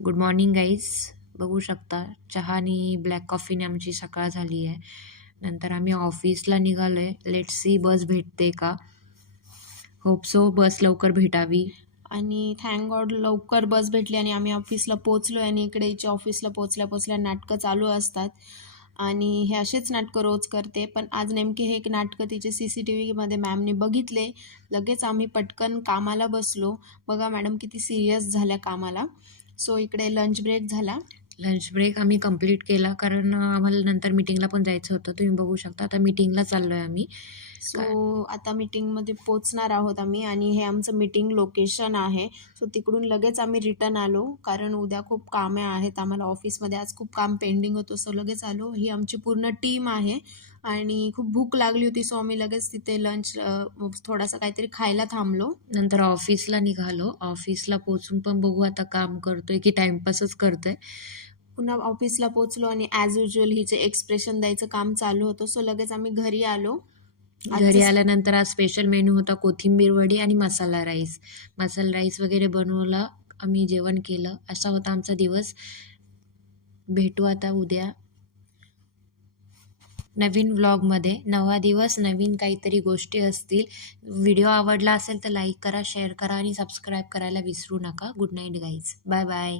Good morning guys. बघू शकता चहा आणि ब्लॅक कॉफीने आमची सकाळ झाली आहे. नंतर आम्ही ऑफिसला निघालो आहे. लेट्स सी बस भेटते का. होप सो बस लवकर भेटावी. आणि थँक गॉड लवकर बस भेटली आणि आम्ही ऑफिसला पोचलो. आणि इकडे हिच्या ऑफिसला पोचल्या नाटकं चालू असतात आणि हे असेच नाटकं रोज करते. पण आज नेमके हे नाटकं तिचे CCTVमध्ये मॅमने बघितले. लगेच आम्ही पटकन कामाला बसलो. बघा मॅडम किती सिरियस झाल्या कामाला. सो इकडे लंच ब्रेक झाला. लंच ब्रेक आम्ही कंप्लीट केला कारण आम्हाला नंतर मीटिंगला पण जायचं होतं. तुम्ही बघू शकता आता मीटिंगला चाललो आहे आम्ही. सो आता मीटिंगमध्ये पोचणार आहोत आम्ही आणि हे आमचं मीटिंग लोकेशन आहे. सो तिकडून लगेच आम्ही रिटर्न आलो कारण उद्या खूप कामे आहेत आम्हाला ऑफिसमध्ये. आज खूप काम पेंडिंग होतं. सो लगेच आलो. ही आमची पूर्ण टीम आहे आणि खूप भूक लागली होती. सो आम्ही लगेच तिथे लंच थोडासा काहीतरी खायला थांबलो. नंतर ऑफिसला निघालो. ऑफिसला पोचून पण बघू आता काम करतोय की टाइमपासच करतोय. पुन्हा ऑफिसला पोचलो आणि ॲज युजल हिचे एक्सप्रेशन द्यायचं काम चालू होतं. सो लगेच आम्ही घरी आलो. घरी आल्यानंतर आज स्पेशल मेनू होता कोथिंबीर वडी आणि मसाला राईस. मसाला राईस वगैरे बनवला, आम्ही जेवण केलं. असा होता आमचा दिवस. भेटू आता उद्या नवीन व्लॉगमध्ये. नवा दिवस, नवीन काहीतरी गोष्टी असतील. व्हिडिओ आवडला असेल तर लाईक करा, शेअर करा आणि सबस्क्राईब करायला विसरू नका. Good night guys. Bye bye.